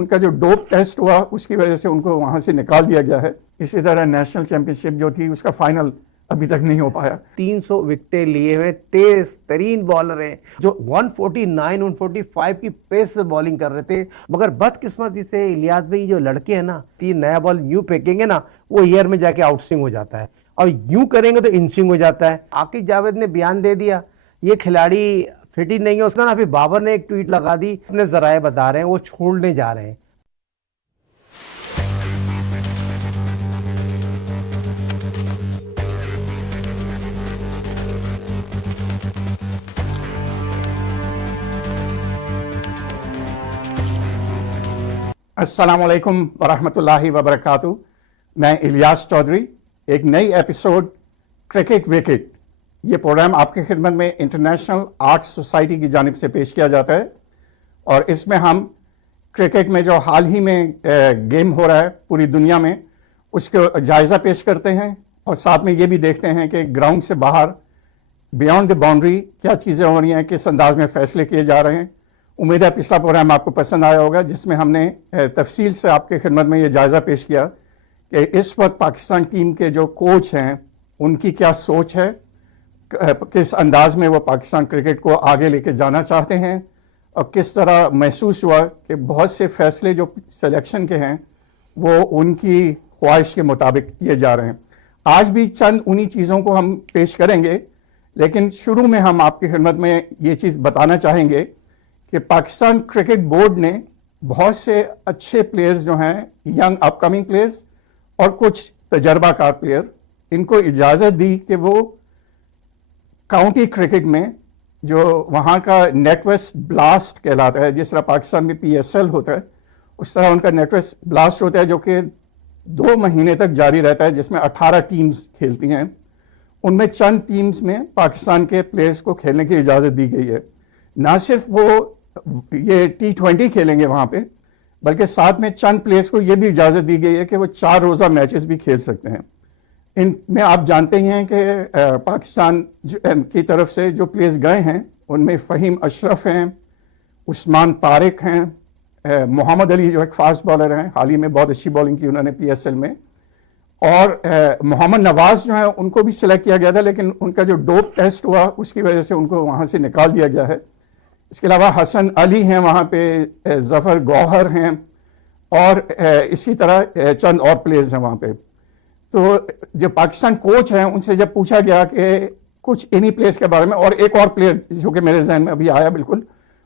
उनका जो dope test हुआ उसकी वजह से उनको वहां से निकाल दिया गया है। इसी तरह नेशनल चैंपियनशिप जो थी उसका फाइनल अभी तक नहीं हो पाया। 300 विकेटें लिए हुए तेज तरीन बॉलर हैं जो 149 145 की पेस से बॉलिंग कर रहे थे, मगर बदकिस्मती से इलियास भाई जो लड़के हैं ना, 3 नया बॉल यूं फेंकेंगे ना, वो ईयर में जाके आउटस्विंग हो जाता है और यूं करेंगे तो इनस्विंग हो जाता है। आकिब जावेद ने बयान दे दिया ये खिलाड़ी फिट ही नहीं है उसका ना। अभी बाबर ने एक ट्वीट लगा दी, अपने जराए बता रहे हैं वो छोड़ने जा रहे हैं। अस्सलाम वालेकुम वरहमतुल्लाहि वबरकातुहू। मैं इलियास चौधरी। एक नई एपिसोड क्रिकेट विकेट, ये प्रोग्राम आपकी खिदमत में इंटरनेशनल आर्ट सोसाइटी की जानिब से पेश किया जाता है और इसमें हम क्रिकेट में जो हाल ही में गेम हो रहा है पूरी दुनिया में उसका जायज़ा पेश करते हैं और साथ में ये भी देखते हैं कि ग्राउंड से बाहर बियॉन्ड द बाउंड्री क्या चीज़ें हो रही हैं, किस अंदाज में फ़ैसले किए जा रहे हैं। उम्मीद है पिछला प्रोग्राम आपको पसंद आया होगा जिसमें हमने तफसील से आपके खिदमत में ये जायज़ा पेश किया कि इस वक्त पाकिस्तान टीम के जो कोच हैं उनकी क्या सोच है, किस अंदाज में वो पाकिस्तान क्रिकेट को आगे लेके जाना चाहते हैं और किस तरह महसूस हुआ कि बहुत से फैसले जो सिलेक्शन के हैं वो उनकी ख्वाहिश के मुताबिक किए जा रहे हैं। आज भी चंद उन्हीं चीज़ों को हम पेश करेंगे, लेकिन शुरू में हम आपकी खिदमत में ये चीज़ बताना चाहेंगे कि पाकिस्तान क्रिकेट बोर्ड ने बहुत से अच्छे प्लेयर्स जो हैं, यंग अपकमिंग प्लेयर्स और कुछ तजर्बाकार प्लेयर, इनको इजाज़त दी कि वो काउंटी क्रिकेट में जो वहाँ का नेटवेस्ट ब्लास्ट कहलाता है, जिस तरह पाकिस्तान में PSL होता है उस तरह उनका नेटवेस्ट ब्लास्ट होता है जो कि 2 महीने तक जारी रहता है, जिसमें 18 टीम्स खेलती हैं। उनमें चंद टीम्स में पाकिस्तान के प्लेयर्स को खेलने की इजाज़त दी गई है। ना सिर्फ वो ये T20 खेलेंगे वहाँ पे, बल्कि साथ में चंद प्लेयर्स को ये भी इजाज़त दी गई है कि वो 4 रोज़ा मैचेस भी खेल सकते हैं। इनमें आप जानते ही हैं कि पाकिस्तान की तरफ से जो प्लेयर्स गए हैं उनमें फ़हीम अशरफ हैं, उस्मान तारिक हैं, मोहम्मद अली जो एक फास्ट बॉलर हैं, हाल ही में बहुत अच्छी बॉलिंग की उन्होंने PSL में, और मोहम्मद नवाज़ जो है उनको भी सिलेक्ट किया गया था, लेकिन उनका जो डोप टेस्ट हुआ उसकी वजह से उनको वहाँ से निकाल दिया गया है। इसके अलावा हसन अली हैं वहाँ पे, ज़फ़र गौहर हैं और इसी तरह चंद और प्लेयर्स हैं वहाँ पे। तो जो पाकिस्तान कोच हैं उनसे जब पूछा गया कि कुछ इन्हीं प्लेयर्स के बारे में, और एक और प्लेयर जो कि मेरे जहन में अभी आया, बिल्कुल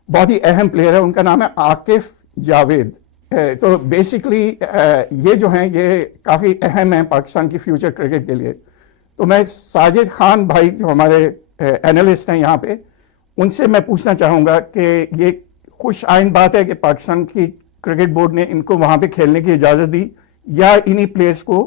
बहुत ही अहम प्लेयर है, उनका नाम है आकिब जावेद। तो बेसिकली ये जो हैं ये काफ़ी अहम हैं पाकिस्तान की फ्यूचर क्रिकेट के लिए। तो मैं साजिद खान भाई जो हमारे एनालिस्ट हैं यहाँ पे, उनसे मैं पूछना चाहूँगा कि ये खुश आइन बात है कि पाकिस्तान की क्रिकेट बोर्ड ने इनको वहाँ पे खेलने की इजाज़त दी या इन्हीं प्लेयर्स को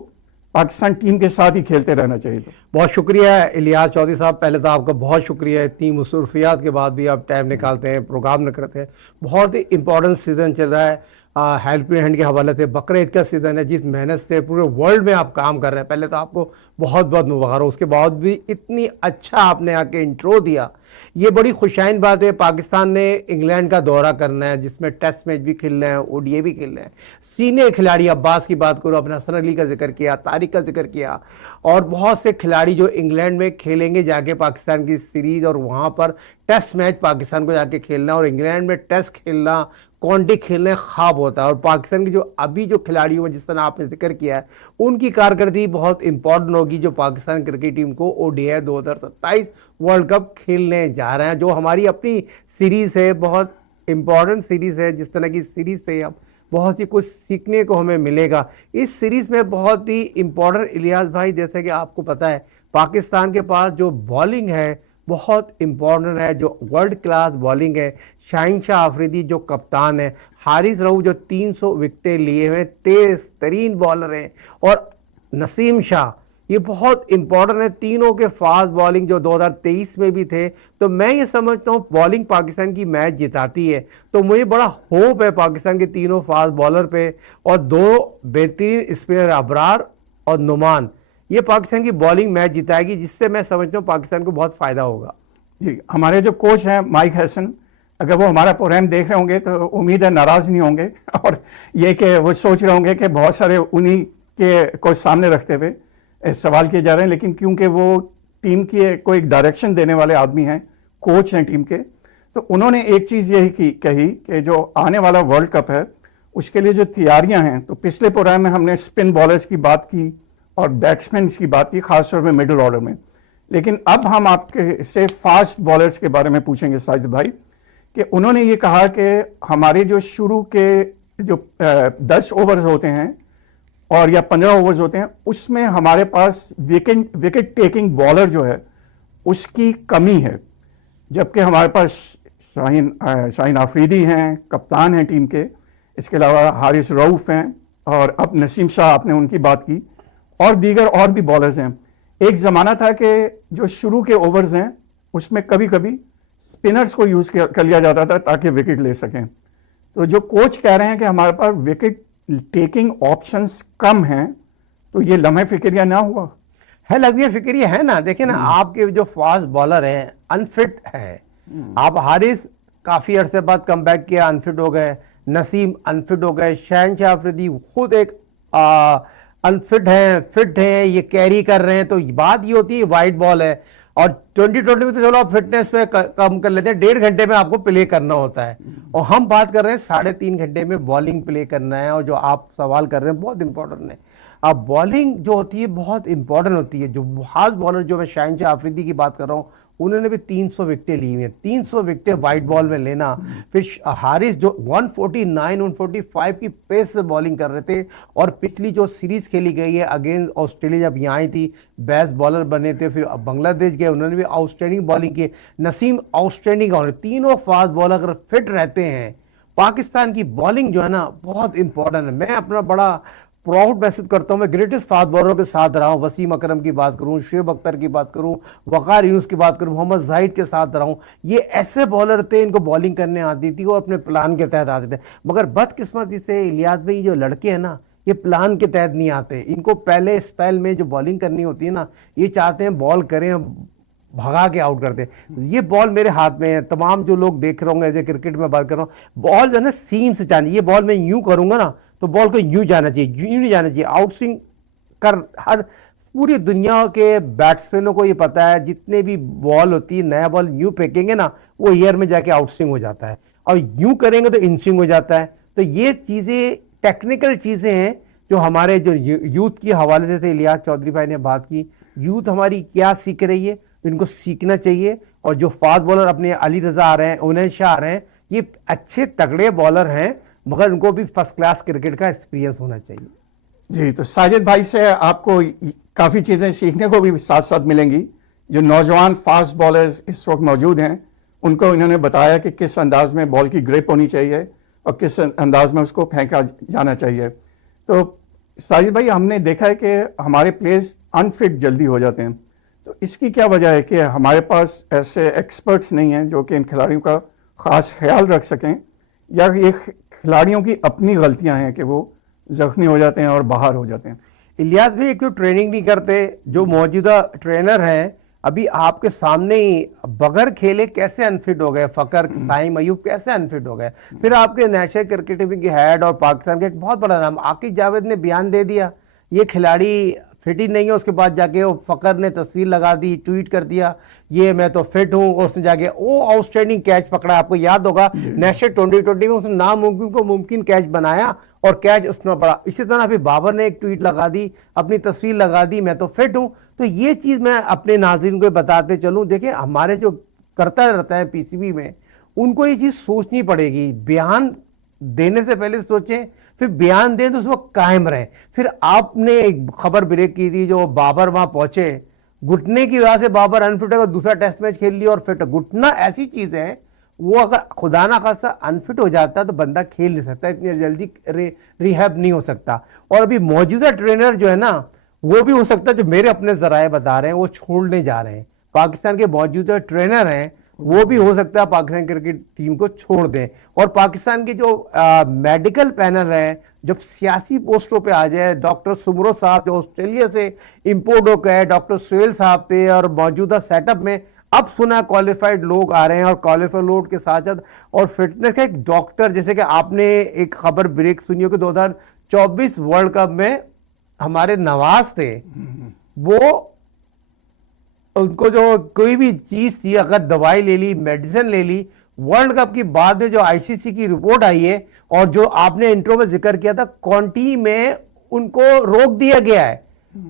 पाकिस्तान टीम के साथ ही खेलते रहना चाहिए। तो बहुत शुक्रिया इलियास चौधरी साहब, पहले तो आपका बहुत शुक्रिया। इतनी मसरूफियात के बाद भी आप टाइम निकालते हैं, प्रोग्राम करते हैं। बहुत ही इंपॉर्टेंट सीज़न चल रहा है हेल्पिंग हैंड के हवाले से। बकरा ईद का सीज़न है, जिस मेहनत से पूरे वर्ल्ड में आप काम कर रहे हैं, पहले तो आपको बहुत बहुत मुबारक हो। उसके बाद भी इतनी अच्छा आपने आके इंट्रो दिया, ये बड़ी खुशाइन बात है। पाकिस्तान ने इंग्लैंड का दौरा करना है जिसमें टेस्ट मैच भी खेलना है, ODI भी खेलना है। सीनियर खिलाड़ी अब्बास की बात करो, अपना हसन अली का जिक्र किया, तारिक का जिक्र किया, और बहुत से खिलाड़ी जो इंग्लैंड में खेलेंगे जाके पाकिस्तान की सीरीज़, और वहाँ पर टेस्ट मैच पाकिस्तान को जाके खेलना, और इंग्लैंड में टेस्ट खेलना, काउंटी खेलने ख्वाब होता है। और पाकिस्तान की जो अभी जो खिलाड़ी हैं जिस तरह आपने जिक्र किया है, उनकी कारकर्दगी बहुत इंपॉर्टेंट होगी जो पाकिस्तान क्रिकेट टीम को ODI 2027 वर्ल्ड कप खेलने जा रहे हैं। जो हमारी अपनी सीरीज़ है, बहुत इंपॉर्टेंट सीरीज़ है, जिस तरह की सीरीज़ से अब बहुत ही कुछ सीखने को हमें मिलेगा। इस सीरीज़ में बहुत ही इंपॉर्टेंट इलियास भाई, जैसे कि आपको पता है पाकिस्तान के पास जो बॉलिंग है बहुत इंपॉर्टेंट है, जो वर्ल्ड क्लास बॉलिंग है। शाहीन शाह अफरीदी जो कप्तान है, हारिस रऊफ जो 300 विकेटें लिए हुए तेज तरीन बॉलर हैं, और नसीम शाह ये बहुत इंपॉर्टेंट है। तीनों के फास्ट बॉलिंग जो 2023 में भी थे। तो मैं ये समझता हूँ बॉलिंग पाकिस्तान की मैच जिताती है। तो मुझे बड़ा होप है पाकिस्तान के तीनों फास्ट बॉलर पे, और 2 बेहतरीन स्पिनर अबरार और नुमान, ये पाकिस्तान की बॉलिंग मैच जिताएगी, जिससे मैं समझता हूँ पाकिस्तान को बहुत फ़ायदा होगा। जी, हमारे जो कोच हैं माइक हैसन, अगर वो हमारा प्रोग्राम देख रहे होंगे तो उम्मीद है नाराज नहीं होंगे और ये कि वो सोच रहे होंगे कि बहुत सारे उन्हीं के को सामने रखते हुए सवाल किए जा रहे हैं, लेकिन क्योंकि वो टीम की को एक डायरेक्शन देने वाले आदमी हैं, कोच हैं टीम के, तो उन्होंने एक चीज़ यही कही कि जो आने वाला वर्ल्ड कप है उसके लिए जो तैयारियां हैं, तो पिछले प्रोग्राम में हमने स्पिन बॉलर्स की बात की और बैट्समैन की बात की, खासतौर में मिडिल ऑर्डर में। लेकिन अब हम आपके से फास्ट बॉलर्स के बारे में पूछेंगे साजिद भाई, कि उन्होंने ये कहा कि हमारे जो शुरू के जो 10 ओवर्स होते हैं और या 15 ओवर्स होते हैं, उसमें हमारे पास विकेट टेकिंग बॉलर जो है उसकी कमी है, जबकि हमारे पास शाहीन आफरीदी हैं, कप्तान हैं टीम के, इसके अलावा हारिस रऊफ हैं और अब नसीम शाह, आपने उनकी बात की, और दीगर और भी बॉलर्स हैं। एक ज़माना था कि जो शुरू के ओवर्स हैं उसमें कभी कभी स्पिनर्स को यूज़ कर लिया जाता था ताकि विकेट ले सकें। तो जो कोच कह रहे हैं कि हमारे पास विकेट टेकिंग ऑप्शंस कम हैं, तो ये लम्हे फिक्रिया ना हुआ है, लम्हे फिक्रिया है ना। देखिए ना, आपके जो फास्ट बॉलर हैं अनफिट है। आप हारिस काफी अरसे बाद कमबैक किया, अनफिट हो गए, नसीम अनफिट हो गए, शहनशाह अफरीदी खुद एक अनफिट हैं, फिट हैं, ये कैरी कर रहे हैं। तो बात ये होती है वाइट बॉल है, और 2020 में तो चलो आप फिटनेस पे कम कर लेते हैं, 1.5 घंटे में आपको प्ले करना होता है, और हम बात कर रहे हैं 3.5 घंटे में बॉलिंग प्ले करना है। और जो आप सवाल कर रहे हैं बहुत इंपॉर्टेंट है। अब बॉलिंग जो होती है बहुत इंपॉर्टेंट होती है। जो फास्ट बॉलर, जो मैं शहनशाह अफरीदी की बात कर रहा हूँ, उन्होंने भी 300 विकेटें ली हुई हैं। 300 विकेटें वाइट बॉल में लेना। फिर हारिस जो 149 145 की पेस से बॉलिंग कर रहे थे, और पिछली जो सीरीज खेली गई है अगेंस्ट ऑस्ट्रेलिया, जब यहाँ आई थी, बेस्ट बॉलर बने थे, फिर बांग्लादेश गए, उन्होंने भी आउटस्टैंडिंग बॉलिंग की। नसीम आउटस्टैंडिंग, और तीनों फास्ट बॉलर अगर फिट रहते हैं, पाकिस्तान की बॉलिंग जो है ना बहुत इंपॉर्टेंट है। मैं अपना बड़ा प्राउड महसूस करता हूं, मैं ग्रेटेस्ट फास्ट बॉलरों के साथ रहा हूं। वसीम अकरम की बात करूं, शुएब अख्तर की बात करूं, वकार यूनुस की बात करूं, मोहम्मद जाहिद के साथ रहा हूं। ये ऐसे बॉलर थे, इनको बॉलिंग करने आती थी और अपने प्लान के तहत आते थे। मगर बदकिस्मती से इलियास भाई, जो लड़के हैं ना, ये प्लान के तहत नहीं आते। इनको पहले स्पेल में जो बॉलिंग करनी होती है ना, ये चाहते हैं बॉल करें, भगा के आउट करते हैं। ये बॉल मेरे हाथ में है, तमाम जो लोग देख रहे होंगे, जैसे क्रिकेट में बात कर रहा हूँ, बॉल जो है ना सीम से जानी, ये बॉल मैं यूं करूंगा ना तो बॉल को यूं जाना चाहिए, यूं नहीं जाना चाहिए। आउट स्विंग कर, हर पूरी दुनिया के बैट्समैनों को ये पता है, जितने भी बॉल होती है, नया बॉल यूं फेंकेंगे ना, वो एयर में जाके आउट स्विंग हो जाता है, और यूं करेंगे तो इन स्विंग हो जाता है। तो ये चीजें टेक्निकल चीजें हैं जो हमारे जो यूथ के हवाले से इलियास चौधरी भाई ने बात की। यूथ हमारी क्या सीख रही है, इनको सीखना चाहिए। और जो फास्ट बॉलर अपने अली रजा आ रहे हैं, उनैस शाह आ रहे हैं, ये अच्छे तगड़े बॉलर हैं, मगर उनको भी फर्स्ट क्लास क्रिकेट का एक्सपीरियंस होना चाहिए। जी, तो साजिद भाई से आपको काफ़ी चीज़ें सीखने को भी साथ साथ मिलेंगी। जो नौजवान फास्ट बॉलर्स इस वक्त मौजूद हैं, उनको इन्होंने बताया कि किस अंदाज में बॉल की ग्रिप होनी चाहिए और किस अंदाज में उसको फेंका जाना चाहिए। तो साजिद भाई, हमने देखा है कि हमारे प्लेयर्स अनफिट जल्दी हो जाते हैं, तो इसकी क्या वजह है कि हमारे पास ऐसे एक्सपर्ट्स नहीं हैं जो कि इन खिलाड़ियों का ख़ास ख्याल रख सकें, या ये खिलाड़ियों की अपनी गलतियां हैं कि वो जख्मी हो जाते हैं और बाहर हो जाते हैं? इलियास भी एक तो ट्रेनिंग नहीं करते, जो मौजूदा ट्रेनर हैं अभी आपके सामने ही बगैर खेले कैसे अनफिट हो गए, फकर साइम अयूब कैसे अनफिट हो गए। फिर आपके नेशनल क्रिकेट टीम के हेड और पाकिस्तान के एक बहुत बड़ा नाम आकिब जावेद ने बयान दे दिया, ये खिलाड़ी फिट ही नहीं है। उसके बाद जाके वो फकर ने तस्वीर लगा दी, ट्वीट कर दिया, ये मैं तो फिट हूं, और उसने जाके वो आउटस्टैंडिंग कैच पकड़ा। आपको याद होगा नेशनल 2020 में उसने नामुमकिन को मुमकिन कैच बनाया और कैच उसने पड़ा। इसी तरह अभी बाबर ने एक ट्वीट लगा दी, अपनी तस्वीर लगा दी, मैं तो फिट हूं। तो ये चीज मैं अपने नाज़रीन को बताते चलूं, देखिए हमारे जो करता रहता है पीसीबी में, उनको ये चीज सोचनी पड़ेगी। बयान देने से पहले सोचें, फिर बयान दें तो उस वक्त कायम रहे। फिर आपने एक खबर ब्रेक की थी, जो बाबर वहां पहुंचे, घुटने की वजह से बाबर अनफिट है, दूसरा टेस्ट मैच खेल लिया और फिट। घुटना ऐसी चीज है, वो अगर खुदा ना खासा अनफिट हो जाता तो बंदा खेल नहीं सकता, इतनी जल्दी रिहैब नहीं हो सकता। और अभी मौजूदा ट्रेनर जो है ना, वो भी हो सकता है, जो मेरे अपने जराए बता रहे हैं, वो छोड़ने जा रहे हैं। पाकिस्तान के मौजूदा ट्रेनर हैं, वो भी हो सकता है पाकिस्तान क्रिकेट टीम को छोड़ दें। और पाकिस्तान के जो मेडिकल पैनल है, जब सियासी पोस्टों पे आ जाए, डॉक्टर सुमरो साहब जो ऑस्ट्रेलिया से इंपोर्ट हो गए, डॉक्टर सोहेल साहब थे, और मौजूदा सेटअप में अब सुना क्वालिफाइड लोग आ रहे हैं और क्वालिफाइड लोग के साथ साथ और फिटनेस का एक डॉक्टर, जैसे कि आपने एक खबर ब्रेक सुनी हो कि 2024 वर्ल्ड कप में हमारे नवाज थे, वो उनको जो कोई भी चीज थी, अगर दवाई ले ली, मेडिसिन ले ली, वर्ल्ड कप की बाद में जो आईसीसी की रिपोर्ट आई है और जो आपने इंट्रो में जिक्र किया था, काउंटी में उनको रोक दिया गया है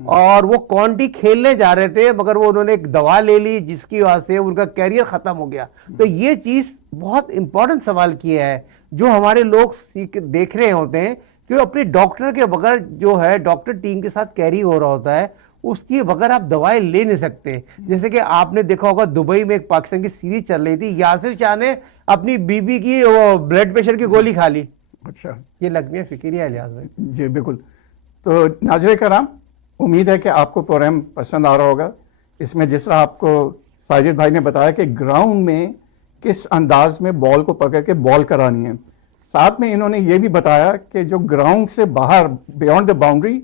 और वो काउंटी खेलने जा रहे थे, मगर वो उन्होंने एक दवा ले ली जिसकी वजह से उनका कैरियर खत्म हो गया। तो ये चीज बहुत इंपॉर्टेंट सवाल किया है जो हमारे लोग देख रहे होते हैं कि वो अपने डॉक्टर के बगैर जो है, डॉक्टर टीम के साथ कैरी हो रहा होता है, उसकी बगैर आप दवाई ले नहीं सकते। जैसे कि आपने देखा होगा दुबई में एक पाकिस्तान की सीरीज चल रही थी, यासिर शाह ने अपनी बीबी की वो ब्लड प्रेशर की गोली खा ली। अच्छा, ये लगमी फिक्रिया लिहाज में। जी बिल्कुल। तो नाज़रीन कराम, उम्मीद है कि आपको प्रोग्राम पसंद आ रहा होगा। इसमें जिस तरह आपको साजिद भाई ने बताया कि ग्राउंड में किस अंदाज में बॉल को पकड़ के बॉल करानी है, साथ में इन्होंने ये भी बताया कि जो ग्राउंड से बाहर बियॉन्ड द बाउंड्री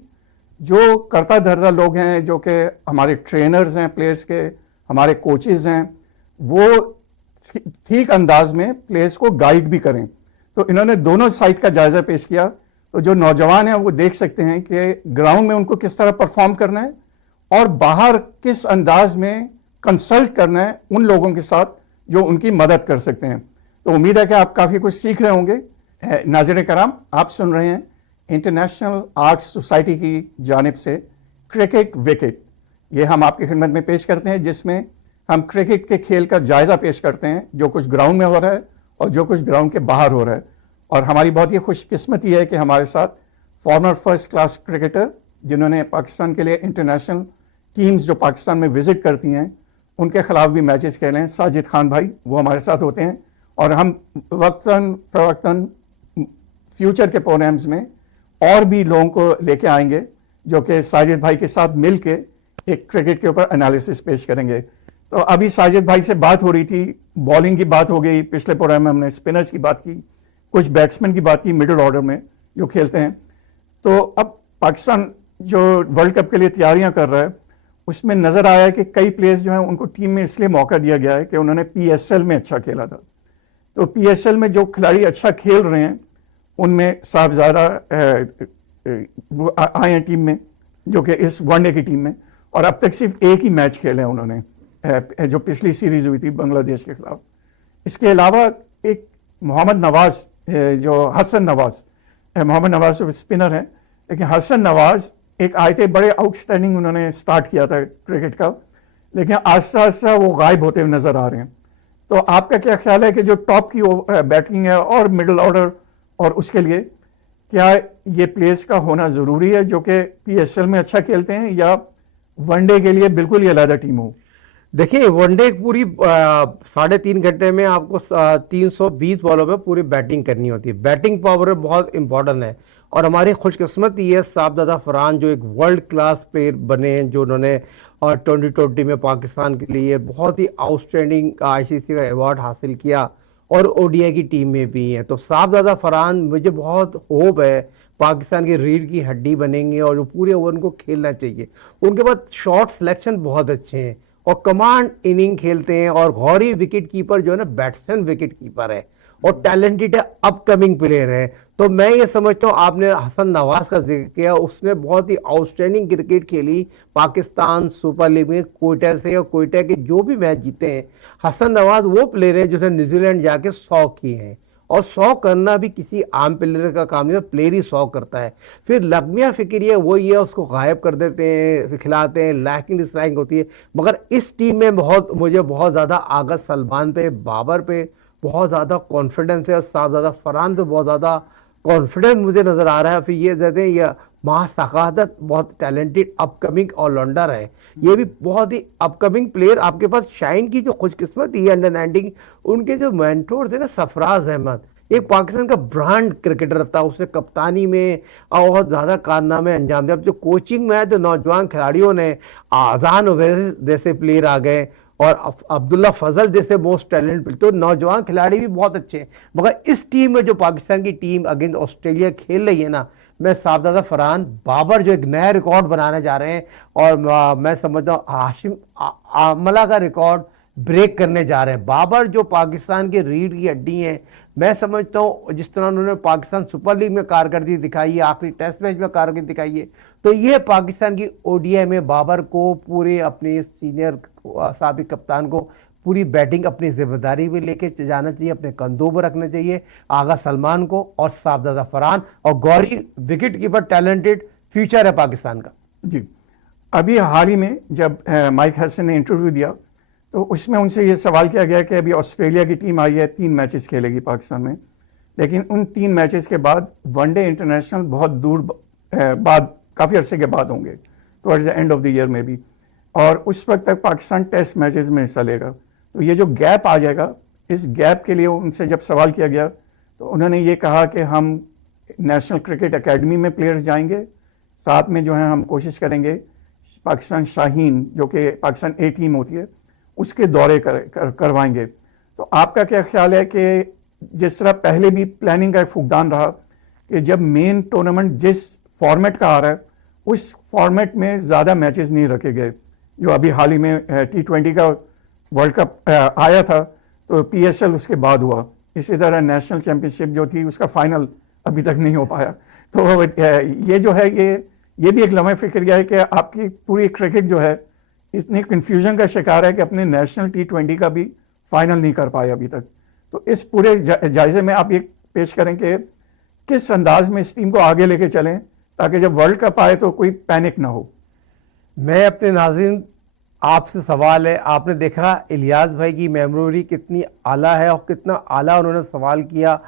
जो करता धरता लोग हैं, जो कि हमारे ट्रेनर्स हैं, प्लेयर्स के हमारे कोचेज़ हैं, वो ठीक अंदाज में प्लेयर्स को गाइड भी करें। तो इन्होंने दोनों साइड का जायजा पेश किया। तो जो नौजवान हैं वो देख सकते हैं कि ग्राउंड में उनको किस तरह परफॉर्म करना है और बाहर किस अंदाज में कंसल्ट करना है उन लोगों के साथ जो उनकी मदद कर सकते हैं। तो उम्मीद है कि आप काफ़ी कुछ सीख रहे होंगे। नाज़रीन कराम, आप सुन रहे हैं इंटरनेशनल आर्ट्स सोसाइटी की जानिब से क्रिकेट विकेट। ये हम आपकी खिदमत में पेश करते हैं, जिसमें हम क्रिकेट के खेल का जायजा पेश करते हैं, जो कुछ ग्राउंड में हो रहा है और जो कुछ ग्राउंड के बाहर हो रहा है। और हमारी बहुत ही खुशकिस्मती है कि हमारे साथ फॉर्मर फर्स्ट क्लास क्रिकेटर, जिन्होंने पाकिस्तान के लिए इंटरनेशनल टीम्स जो पाकिस्तान में विजिट करती हैं उनके खिलाफ भी मैचेस खेले हैं, साजिद खान भाई, वो हमारे साथ होते हैं। और हम वक्तन फवक्तन फ्यूचर के प्रोग्राम्स में और भी लोगों को लेके आएंगे जो कि साजिद भाई के साथ मिल के एक क्रिकेट के ऊपर एनालिसिस पेश करेंगे। तो अभी साजिद भाई से बात हो रही थी, बॉलिंग की बात हो गई, पिछले प्रोग्राम में हमने स्पिनर्स की बात की, कुछ बैट्समैन की बात की मिडिल ऑर्डर में जो खेलते हैं। तो अब पाकिस्तान जो वर्ल्ड कप के लिए तैयारियां कर रहा है, उसमें नज़र आया है कि कई प्लेयर्स जो हैं उनको टीम में इसलिए मौका दिया गया है कि उन्होंने PSL में अच्छा खेला था। तो PSL में जो खिलाड़ी अच्छा खेल रहे हैं उनमें साहबजादा वो आए हैं टीम में, जो कि इस वनडे की टीम में, और अब तक सिर्फ एक ही मैच खेले हैं उन्होंने, जो पिछली सीरीज हुई थी बांग्लादेश के खिलाफ। इसके अलावा एक मोहम्मद नवाज, जो हसन नवाज, मोहम्मद नवाज तो स्पिनर है, लेकिन हसन नवाज एक आए थे, बड़े आउटस्टैंडिंग उन्होंने स्टार्ट किया था क्रिकेट का, लेकिन आहिस्ता आहिस्ता वो गायब होते हुए नजर आ रहे हैं। तो आपका क्या ख्याल है कि जो टॉप की बैटिंग है और मिडिल ऑर्डर, और उसके लिए क्या ये प्लेयर्स का होना ज़रूरी है जो कि PSL में अच्छा खेलते हैं, या वनडे के लिए बिल्कुल ही अलग टीम हो? देखिए, वनडे पूरी 3.5 घंटे में आपको 320 बॉलों पे पूरी बैटिंग करनी होती है। बैटिंग पावर बहुत इंपॉर्टेंट है और हमारी खुशकिस्मती है साहबजादा फरहान जो एक वर्ल्ड क्लास प्लेयर बने हैं, जो उन्होंने 2020 में पाकिस्तान के लिए बहुत ही आउटस्टैंडिंग ICC का अवार्ड हासिल किया और ODI की टीम में भी हैं। तो साहबजादा फरहान, मुझे बहुत होप है पाकिस्तान की रीढ़ की हड्डी बनेंगे और जो पूरे ओवर उनको खेलना चाहिए। उनके बाद शॉट सिलेक्शन बहुत अच्छे हैं और कमांड इनिंग खेलते हैं, और गौरी विकेट कीपर जो है ना, बैट्समैन विकेट कीपर है और टैलेंटेड है, अपकमिंग प्लेयर है। तो मैं ये समझता हूँ, आपने हसन नवाज का जिक्र किया, उसने बहुत ही आउटस्टैंडिंग क्रिकेट खेली पाकिस्तान सुपर लीग में, कोयटा से, और कोयटा के जो भी मैच जीते हैं, हसन नवाज वो प्लेयर है जिसने न्यूजीलैंड जाके 100 किए हैं। और 100 करना भी किसी आम प्लेयर का काम नहीं है, प्लेयर ही 100 करता है। फिर लगमिया फिक्रिया वो ये उसको गायब कर देते हैं, खिलाते हैं, लैकिंग डिसलाइकिंग होती है। मगर इस टीम में मुझे बहुत ज़्यादा आगा सलमान पे, बाबर पे बहुत ज़्यादा कॉन्फिडेंस है और साहबजादा फरहान पे बहुत ज़्यादा कॉन्फिडेंस मुझे नज़र आ रहा है। फिर ये कहते हैं ये महासकादत बहुत टैलेंटेड अपकमिंग ऑलराउंडर है, ये भी बहुत ही अपकमिंग प्लेयर। आपके पास शाइन की जो खुशकिस्मत है अंडर 19, उनके जो मेंटोर थे ना, सरफराज अहमद, एक पाकिस्तान का ब्रांड क्रिकेटर था, उसने कप्तानी में बहुत ज़्यादा कारनामे अंजाम दिया। अब जो कोचिंग में है तो नौजवान खिलाड़ियों ने, आज़ान ओवैस जैसे प्लेयर आ गए और अब्दुल्ला फजल जैसे मोस्ट टैलेंट, तो नौजवान खिलाड़ी भी बहुत अच्छे हैं। मगर इस टीम में जो पाकिस्तान की टीम अगेंस्ट ऑस्ट्रेलिया खेल रही है ना, मैं साहबजादा फरहान, बाबर जो एक नया रिकॉर्ड बनाने जा रहे हैं, और मैं समझता हूँ हाशिम आमला का रिकॉर्ड ब्रेक करने जा रहे हैं। बाबर जो पाकिस्तान के रीढ़ की हड्डी हैं, मैं समझता हूँ जिस तरह उन्होंने पाकिस्तान सुपर लीग में कारकर्दगी दिखाई है, आखिरी टेस्ट मैच में कारकर्दगी दिखाई है, तो ये पाकिस्तान की ओडीआई में बाबर को पूरे अपने सीनियर साबिक कप्तान को पूरी बैटिंग अपनी जिम्मेदारी भी लेके जाना चाहिए, अपने कंधों पर रखना चाहिए। आगा सलमान को और साबजादा फरहान और Gauri wicket keeper, talented future है पाकिस्तान का। जी, अभी हाल ही में जब माइक हैसन ने इंटरव्यू दिया तो उसमें उनसे ये सवाल किया गया कि अभी ऑस्ट्रेलिया की टीम आई है, 3 मैचेस खेलेगी पाकिस्तान में, लेकिन उन 3 मैचेस के बाद वनडे इंटरनेशनल बहुत दूर बाद, काफ़ी अरसे के बाद होंगे, towards the end of the year में भी, और उस वक्त तक पाकिस्तान टेस्ट मैचेस में हिस्सा लेगा। तो ये जो गैप आ जाएगा, इस गैप के लिए उनसे जब सवाल किया गया तो उन्होंने ये कहा कि हम नेशनल क्रिकेट एकेडमी में प्लेयर्स जाएंगे, साथ में जो है हम कोशिश करेंगे पाकिस्तान शाहीन जो कि पाकिस्तान ए टीम होती है उसके दौरे करवाएंगे। तो आपका क्या ख्याल है कि जिस तरह पहले भी प्लानिंग का एक फुकदान रहा कि जब मेन टूर्नामेंट जिस फॉर्मेट का आ रहा है उस फॉर्मेट में ज़्यादा मैचेस नहीं रखे गए, जो अभी हाल ही में T20 का वर्ल्ड कप आया था तो PSL उसके बाद हुआ, इसी तरह नेशनल चैम्पियनशिप जो थी उसका फाइनल अभी तक नहीं हो पाया। तो ये जो है ये भी एक लम्हा फिक्रिया है कि आपकी पूरी क्रिकेट जो है इतने कन्फ्यूजन का शिकार है कि अपने नेशनल T20 का भी फाइनल नहीं कर पाए अभी तक। तो इस पूरे जायजे में आप ये पेश करें कि किस अंदाज में इस टीम को आगे लेके चलें ताकि जब वर्ल्ड कप आए तो कोई पैनिक ना हो। मैं अपने नाज़रीन आपसे सवाल है, आपने देखा इलियास भाई की मेमोरी कितनी आला है और कितना आला उन्होंने सवाल किया।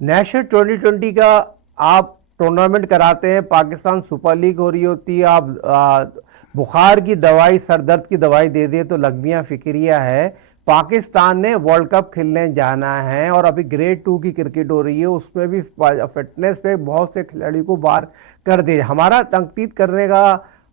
नेशनल 2020 का आप टूर्नामेंट कराते हैं, पाकिस्तान सुपर लीग हो रही होती है, आप बुखार की दवाई, सर दर्द की दवाई दे दिए तो लगमिया फिक्रिया है। पाकिस्तान ने वर्ल्ड कप खेलने जाना है और अभी ग्रेड 2 की क्रिकेट हो रही है, उसमें भी फिटनेस पे बहुत से खिलाड़ियों को बाहर कर दे। हमारा तंकीद करने का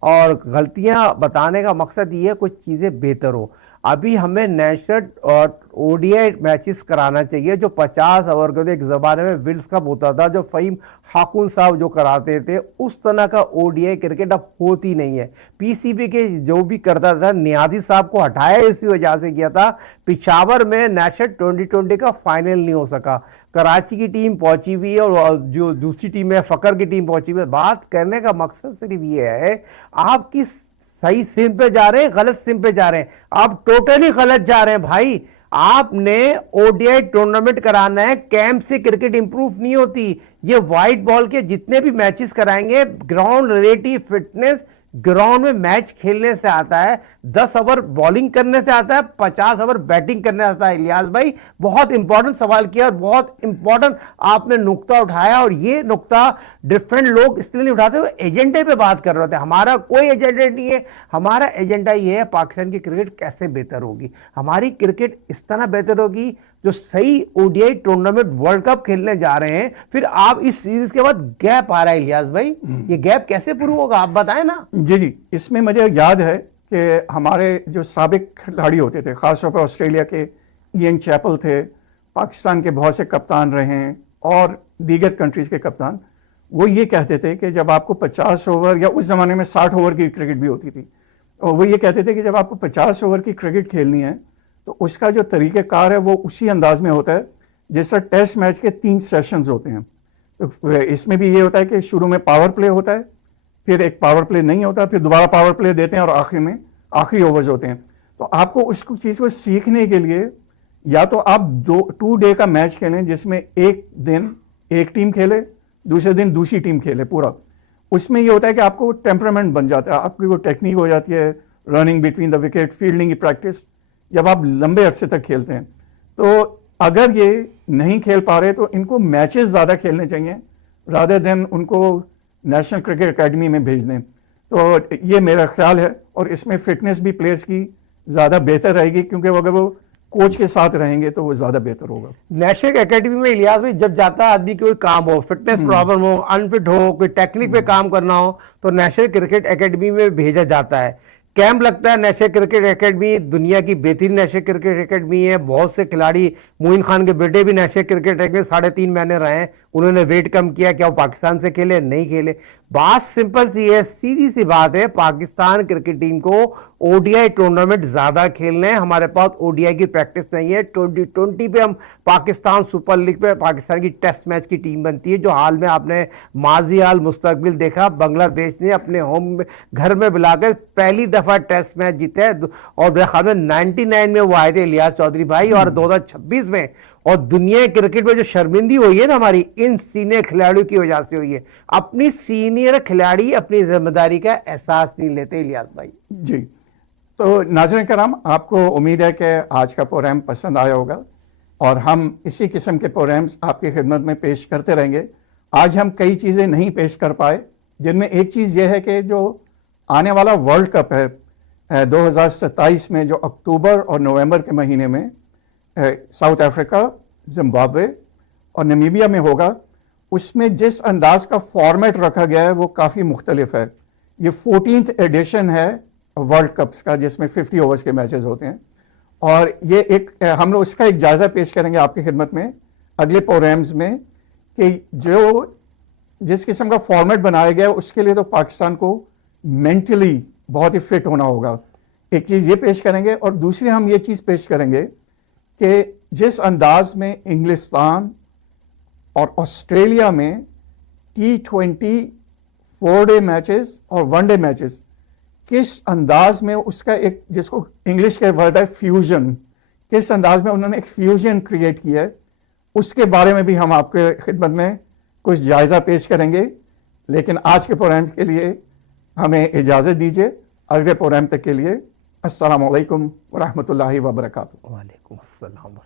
और गलतियां बताने का मकसद ये है कुछ चीज़ें बेहतर हो। अभी हमें नेशनल और ओडीआई मैचेस कराना चाहिए जो 50 ओवर के, एक ज़माने में विल्स कप होता था जो फ़हीम हाकुन साहब जो कराते थे, उस तरह का ओडीआई क्रिकेट अब होती नहीं है। पीसीबी के जो भी करता था नियाजी साहब को हटाया इसी वजह से किया था। पिशावर में नेशनल 2020 का फाइनल नहीं हो सका, कराची की टीम पहुंची हुई है और जो दूसरी टीम है फकर की टीम पहुंची हुई है। बात करने का मकसद सिर्फ ये है आप किस सही सिम पे जा रहे हैं, गलत सिम पे जा रहे हैं, आप टोटली गलत जा रहे हैं भाई। आपने ओडीआई टूर्नामेंट कराना है, कैंप से क्रिकेट इंप्रूव नहीं होती। ये व्हाइट बॉल के जितने भी मैचेस कराएंगे, ग्राउंड रिलेटिव फिटनेस ग्राउंड में मैच खेलने से आता है, 10 ओवर बॉलिंग करने से आता है, 50 ओवर बैटिंग करने से आता है। इलियास भाई बहुत इंपॉर्टेंट सवाल किया और बहुत इंपॉर्टेंट आपने नुक्ता उठाया, और ये नुक्ता डिफरेंट लोग इसलिए नहीं उठाते, वो एजेंडे पे बात कर रहे थे। हमारा कोई एजेंडा नहीं है, हमारा एजेंडा ये है पाकिस्तान की क्रिकेट कैसे बेहतर होगी। हमारी क्रिकेट इस तरह बेहतर होगी जो सही ओडीआई टूर्नामेंट वर्ल्ड कप खेलने जा रहे हैं। फिर आप इस सीरीज के बाद गैप आ रहा है इलियास भाई, ये गैप कैसे पूरा होगा आप बताएं ना। जी, इसमें मुझे याद है कि हमारे जो साबिक खिलाड़ी होते थे, खासतौर पर ऑस्ट्रेलिया के इयन चैपल थे, पाकिस्तान के बहुत से कप्तान रहे हैं और दीगर कंट्रीज़ के कप्तान, वो ये कहते थे कि जब आपको 50 ओवर या उस ज़माने में 60 ओवर की क्रिकेट भी होती थी, और वो ये कहते थे कि जब आपको 50 ओवर की क्रिकेट खेलनी है तो उसका जो तरीक़ेकार है वो उसी अंदाज में होता है जैसा टेस्ट मैच के 3 सेशंस होते हैं। तो इसमें भी ये होता है कि शुरू में पावर प्ले होता है, फिर एक पावर प्ले नहीं होता, फिर दोबारा पावर प्ले देते हैं और आखिर में आखिरी ओवर्स होते हैं। तो आपको उस चीज़ को सीखने के लिए या तो आप 2 डे का मैच खेलें जिसमें एक दिन एक टीम खेले, दूसरे दिन दूसरी टीम खेले पूरा। उसमें ये होता है कि आपको टेम्परामेंट बन जाता है, आपकी वो टेक्निक हो जाती है, running between the wicket, fielding की प्रैक्टिस, जब आप लंबे अरसे तक खेलते हैं। तो अगर ये नहीं खेल पा रहे तो इनको मैचेस ज़्यादा खेलने चाहिए रादर देन उनको नेशनल क्रिकेट एकेडमी में भेज दें। तो ये मेरा ख्याल है, और इसमें फिटनेस भी प्लेयर्स की ज़्यादा बेहतर रहेगी क्योंकि अगर वो कोच के साथ रहेंगे तो वो ज़्यादा बेहतर होगा। नेशनल एकेडमी में इलियास भाई जब जाता है आदमी कोई काम हो, फिटनेस प्रॉब्लम हो, अनफिट हो, कोई टेक्निक पे काम करना हो, तो नेशनल क्रिकेट एकेडमी में भेजा जाता है। कैंप लगता है नेशनल क्रिकेट एकेडमी, दुनिया की बेहतरीन नेशनल क्रिकेट एकेडमी है। बहुत से खिलाड़ी, मोइन खान के बेटे भी नेशनल क्रिकेट एकेडमी 3.5 महीने रहे हैं, उन्होंने वेट कम किया। क्या वो पाकिस्तान से खेले? नहीं खेले। बात सिंपल सी है, सीधी सी बात है, पाकिस्तान क्रिकेट टीम को ओडीआई टूर्नामेंट ज्यादा खेलने हैं, हमारे पास ओडीआई की प्रैक्टिस नहीं है। 2020 पे हम पाकिस्तान सुपर लीग पे पाकिस्तान की टेस्ट मैच की टीम बनती है, जो हाल में आपने माजी हाल मुस्तकबिल देखा, बांग्लादेश ने अपने होम घर में बुलाकर पहली दफा टेस्ट मैच जीते हैं। और मेरे ख्याल में 99 में वो आए थे इलियास चौधरी भाई, और 2026 में। और दुनिया क्रिकेट में जो शर्मिंदी हुई है ना हमारी, इन सीनियर खिलाड़ियों की वजह से हुई है। अपनी सीनियर खिलाड़ी अपनी जिम्मेदारी का एहसास नहीं लेते इलियास भाई। जी, तो नाज़रीन कराम, आपको उम्मीद है कि आज का प्रोग्राम पसंद आया होगा और हम इसी किस्म के प्रोग्राम्स आपकी खिदमत में पेश करते रहेंगे। आज हम कई चीज़ें नहीं पेश कर पाए, जिनमें एक चीज़ यह है कि जो आने वाला वर्ल्ड कप है 2027 में, जो अक्टूबर और नवंबर के महीने में साउथ अफ्रीका, जिम्बाब्वे और नामीबिया में होगा, उसमें जिस अंदाज का फॉर्मेट रखा गया है वो काफ़ी मुख्तलिफ है। ये 14th एडिशन है वर्ल्ड कप्स का, जिसमें 50 ओवर्स के मैचेस होते हैं। और ये एक हम लोग इसका एक जायज़ा पेश करेंगे आपकी खिदमत में अगले प्रोग्राम्स में, कि जो जिस किस्म का फॉर्मेट बनाया गया है उसके लिए तो पाकिस्तान को मेंटली बहुत ही फिट होना होगा। एक चीज़ ये पेश करेंगे, और दूसरी हम ये चीज़ पेश करेंगे कि जिस अंदाज में इंग्लिस्तान और ऑस्ट्रेलिया में T20 4-डे मैचेस और 1-डे मैचेस, किस अंदाज में उसका एक, जिसको इंग्लिश के वर्ड है फ्यूजन, किस अंदाज में उन्होंने एक फ्यूजन क्रिएट किया है, उसके बारे में भी हम आपके खिदमत में कुछ जायज़ा पेश करेंगे। लेकिन आज के प्रोग्राम के लिए हमें इजाज़त दीजिए। अगले प्रोग्राम तक के लिए अस्सलाम वालेकुम व रहमतुल्लाहि व बरकातुहू। वालेकुम अस्सलाम।